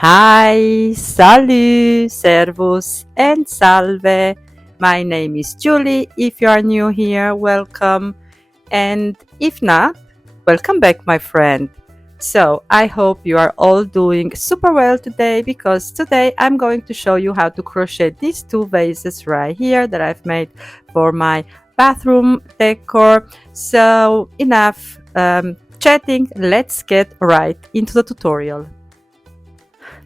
Hi, salut, servus, and salve. My name is Julie. If you are new here, welcome. And if not, welcome back, my friend. So, I hope you are all doing super well today because today I'm going to show you how to crochet these two vases right here that I've made for my bathroom decor. So, enough chatting, let's get right into the tutorial.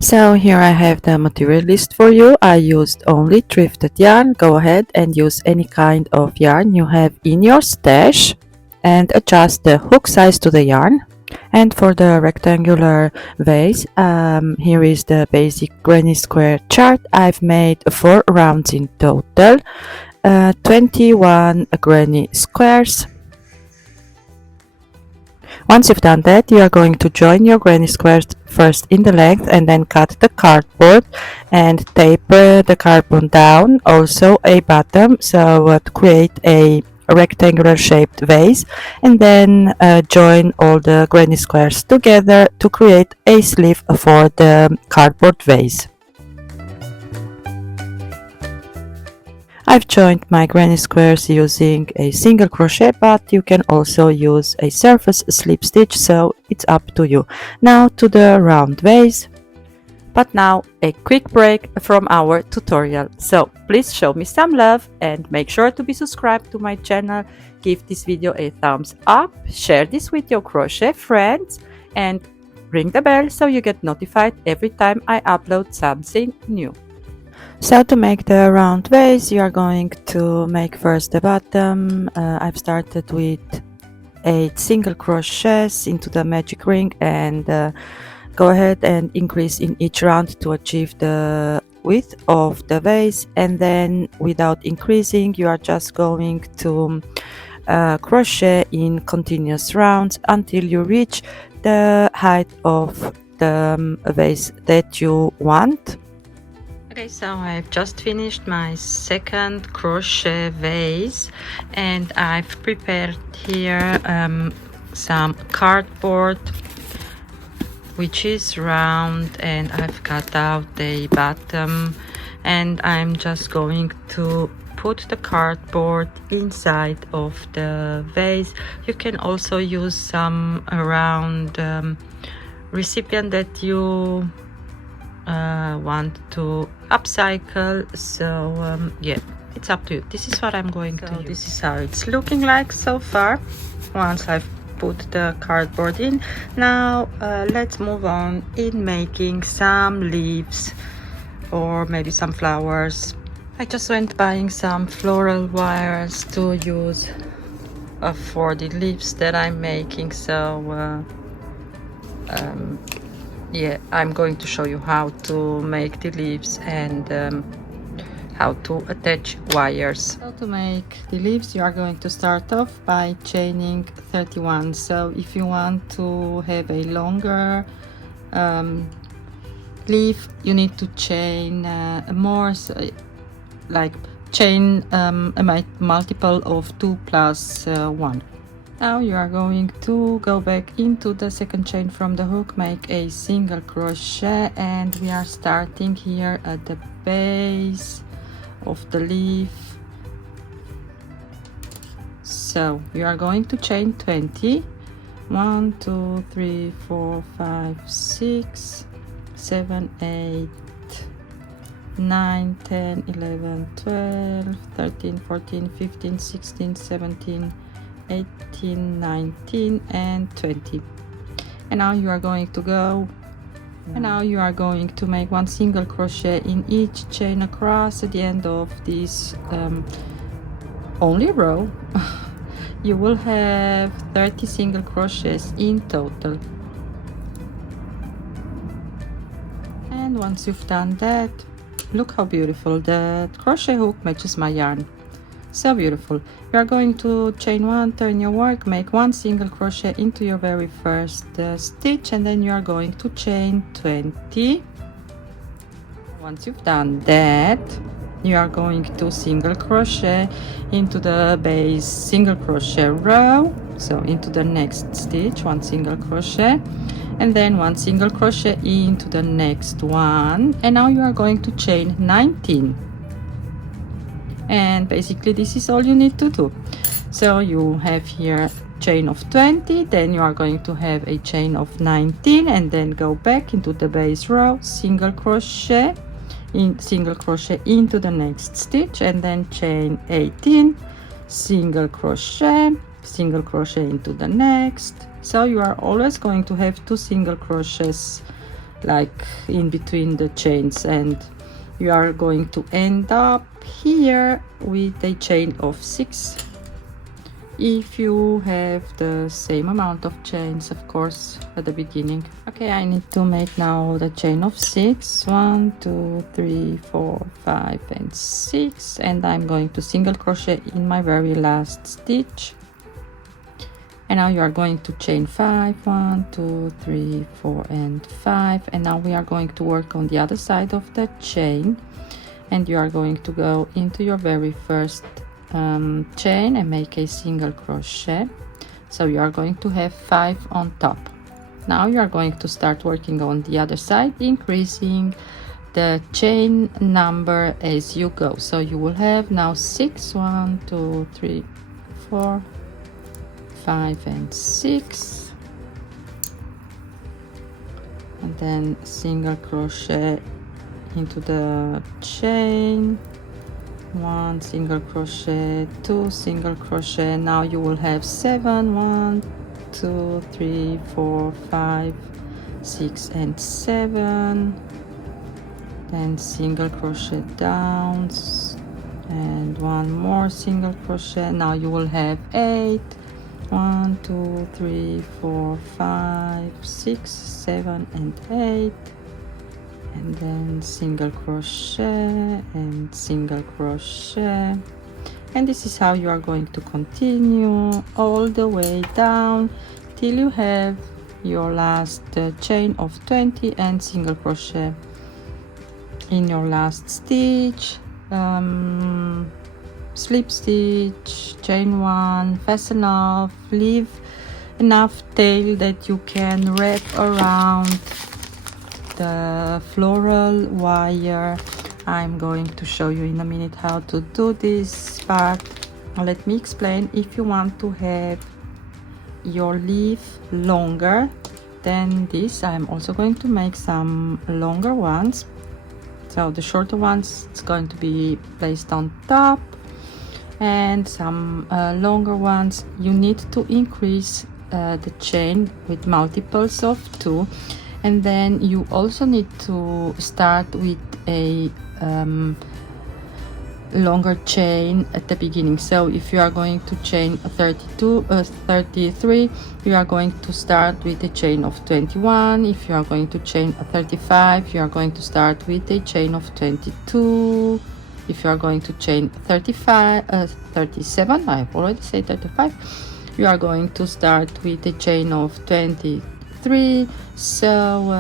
So here I have the material list for you. I used only thrifted yarn. Go ahead and use any kind of yarn you have in your stash and adjust the hook size to the yarn. And for the rectangular vase, here is the basic granny square chart. I've made 4 rounds in total, 21 granny squares. Once you've done that, you are going to join your granny squares first in the length and then cut the cardboard and taper the cardboard down, also a bottom, so to create a rectangular shaped vase, and then join all the granny squares together to create a sleeve for the cardboard vase. I've joined my granny squares using a single crochet, but you can also use a surface slip stitch, so it's up to you. Now to the round vase. But now a quick break from our tutorial. So please show me some love and make sure to be subscribed to my channel. Give this video a thumbs up, share this with your crochet friends, and ring the bell so you get notified every time I upload something new. So to make the round vase, you are going to make first the bottom. I've started with 8 single crochets into the magic ring and go ahead and increase in each round to achieve the width of the vase, and then without increasing you are just going to crochet in continuous rounds until you reach the height of the vase that you want. Okay, so I've just finished my second crochet vase and I've prepared here some cardboard which is round, and I've cut out the bottom, and I'm just going to put the cardboard inside of the vase. You can also use some round recipient that you want to upcycle, so yeah, it's up to you. This is what I'm going to use. This is how it's looking like so far once I've put the cardboard in. Now let's move on in making some leaves or maybe some flowers. I just went buying some floral wires to use for the leaves that I'm making, so yeah, I'm going to show you how to make the leaves and how to attach wires. So to make the leaves, you are going to start off by chaining 31. So if you want to have a longer leaf, you need to chain more, like chain a multiple of 2 plus 1. Now you are going to go back into the second chain from the hook, make a single crochet, and we are starting here at the base of the leaf. So you are going to chain 20. 1 2 3 4 5 6 7 8 9 10 11 12 13 14 15 16 17 18 19 and 20. And now you are going to go, and now you are going to make 1 single crochet in each chain across at the end of this only row. You will have 30 single crochets in total. And once you've done that, look how beautiful the crochet hook matches my yarn. So beautiful. You are going to chain 1, turn your work, make 1 single crochet into your very first stitch, and then you are going to chain 20. Once you've done that, you are going to single crochet into the base single crochet row, so into the next stitch, 1 single crochet, and then 1 single crochet into the next one, and now you are going to chain 19. And basically this is all you need to do. So you have here chain of 20, then you are going to have a chain of 19, and then go back into the base row, single crochet into the next stitch, and then chain 18, single crochet into the next. So you are always going to have 2 single crochets like in between the chains, and you are going to end up here with a chain of 6 if you have the same amount of chains, of course, at the beginning. Okay, I need to make now the chain of 6. 1 2 3 4 5 and 6, and I'm going to single crochet in my very last stitch. And now you are going to chain 5. 1 2 3 4 and 5, and now we are going to work on the other side of the chain, and you are going to go into your very first chain and make a single crochet. So you are going to have 5 on top. Now you are going to start working on the other side, increasing the chain number as you go. So you will have now 6. 1 2 3 4 5 and 6, and then single crochet into the chain, 1 single crochet, 2 single crochet. Now you will have 7. 1 2 3 4 5 6 and 7, then single crochet down, and 1 more single crochet. Now you will have 8. 1 2 3 4 5 6 7 and 8, and then single crochet and single crochet. And this is how you are going to continue all the way down till you have your last chain of 20 and single crochet in your last stitch. Slip stitch, chain 1, fasten off, leave enough tail that you can wrap around the floral wire. I'm going to show you in a minute how to do this, but let me explain. If you want to have your leaf longer than this, I'm also going to make some longer ones. So the shorter ones, it's going to be placed on top, and some longer ones you need to increase the chain with multiples of 2, and then you also need to start with a longer chain at the beginning. So if you are going to chain 33, you are going to start with a chain of 21. If you are going to chain 35, you are going to start with a chain of 22. If you are going to chain 37, I've already said 35, you are going to start with a chain of 23. So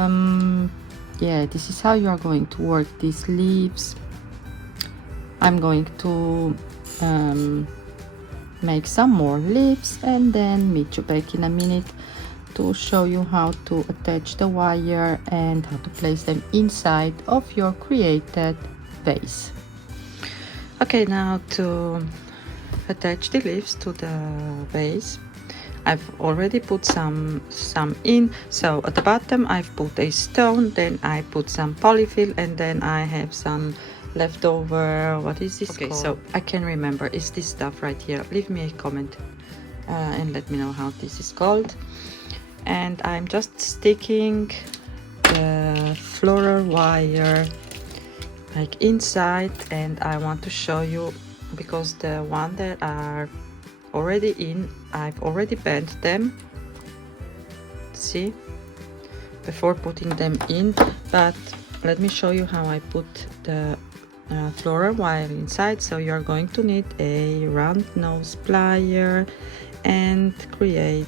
yeah, this is how you are going to work these leaves. I'm going to make some more leaves and then meet you back in a minute to show you how to attach the wire and how to place them inside of your created vase. Okay, now to attach the leaves to the vase, I've already put some in. So at the bottom I've put a stone, then I put some polyfill, and then I have some leftover, what is this called? So I can remember, is this stuff right here. Leave me a comment and let me know how this is called. And I'm just sticking the floral wire like inside, and I want to show you, because the one that are already in, I've already bent them, see, before putting them in. But let me show you how I put the floral wire inside. So you're going to need a round nose plier and create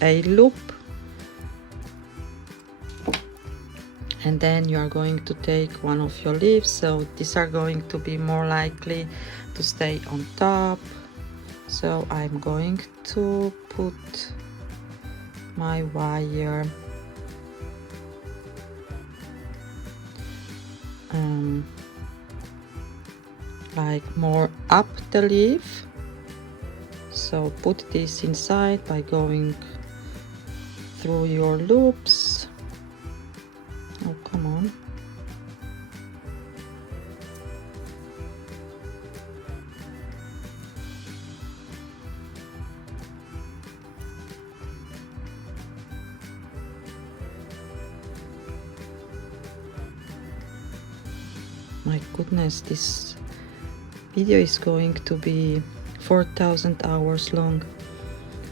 a loop, and then you are going to take one of your leaves. So these are going to be more likely to stay on top. So I'm going to put my wire like more up the leaf. So put this inside by going through your loops. Oh, come on. My goodness, this video is going to be 4,000 hours long.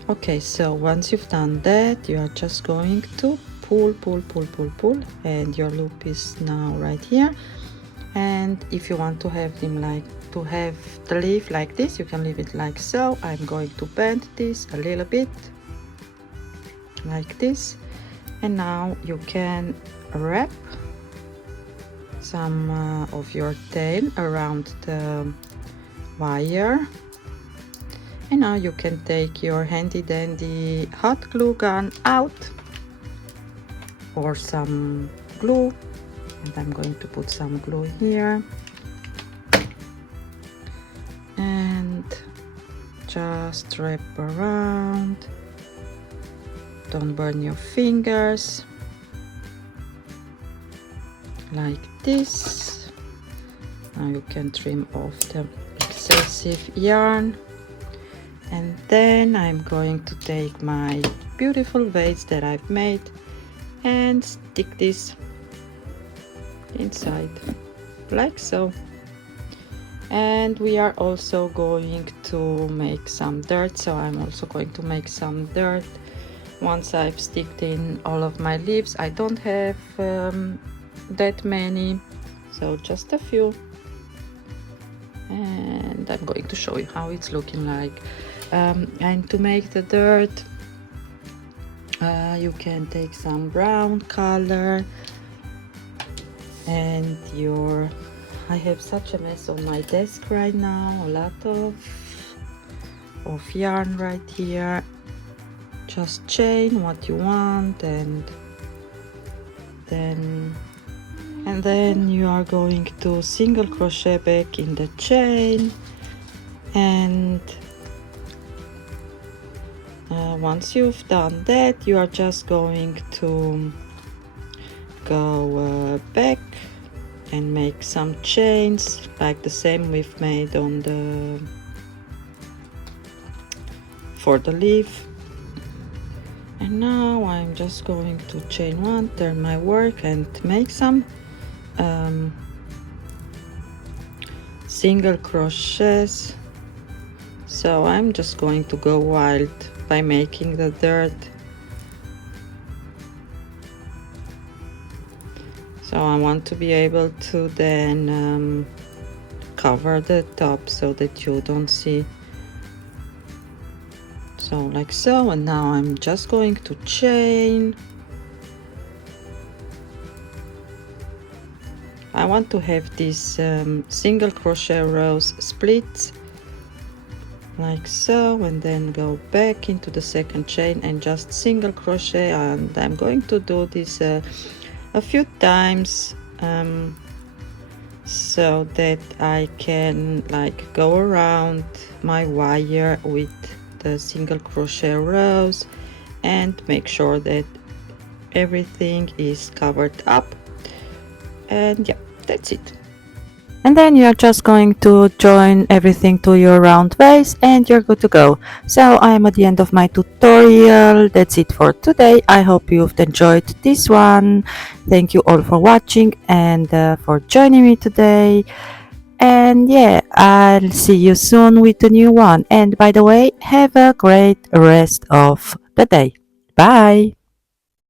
Okay, so once you've done that, you are just going to pull, and your loop is now right here. And if you want to have them the leaf like this, you can leave it like so. I'm going to bend this a little bit like this, and now you can wrap some of your tail around the wire. And now you can take your handy dandy hot glue gun out, or some glue, and I'm going to put some glue here, and just wrap around. Don't burn your fingers, like this. Now you can trim off the excessive yarn. And then I'm going to take my beautiful vase that I've made and stick this inside like so. And we are also going to make some dirt, so I'm also going to make some dirt once I've sticked in all of my leaves. I don't have that many, so just a few, and I'm going to show you how it's looking like. And to make the dirt, you can take some brown color, and I have such a mess on my desk right now, a lot of yarn right here. Just chain what you want, and then you are going to single crochet back in the chain, and once you've done that, you are just going to go back and make some chains like the same we've made for the leaf. And now I'm just going to chain one, turn my work, and make some single crochets. So I'm just going to go wild by making the dirt. So I want to be able to then cover the top so that you don't see. So like so, and now I'm just going to chain. I want to have these single crochet rows split like so, and then go back into the second chain and just single crochet. And I'm going to do this a few times so that I can like go around my wire with the single crochet rows and make sure that everything is covered up. And yeah, that's it. And then you're just going to join everything to your round vase and you're good to go. So I am at the end of my tutorial. That's it for today. I hope you've enjoyed this one. Thank you all for watching and for joining me today. And yeah, I'll see you soon with a new one. And by the way, have a great rest of the day. Bye!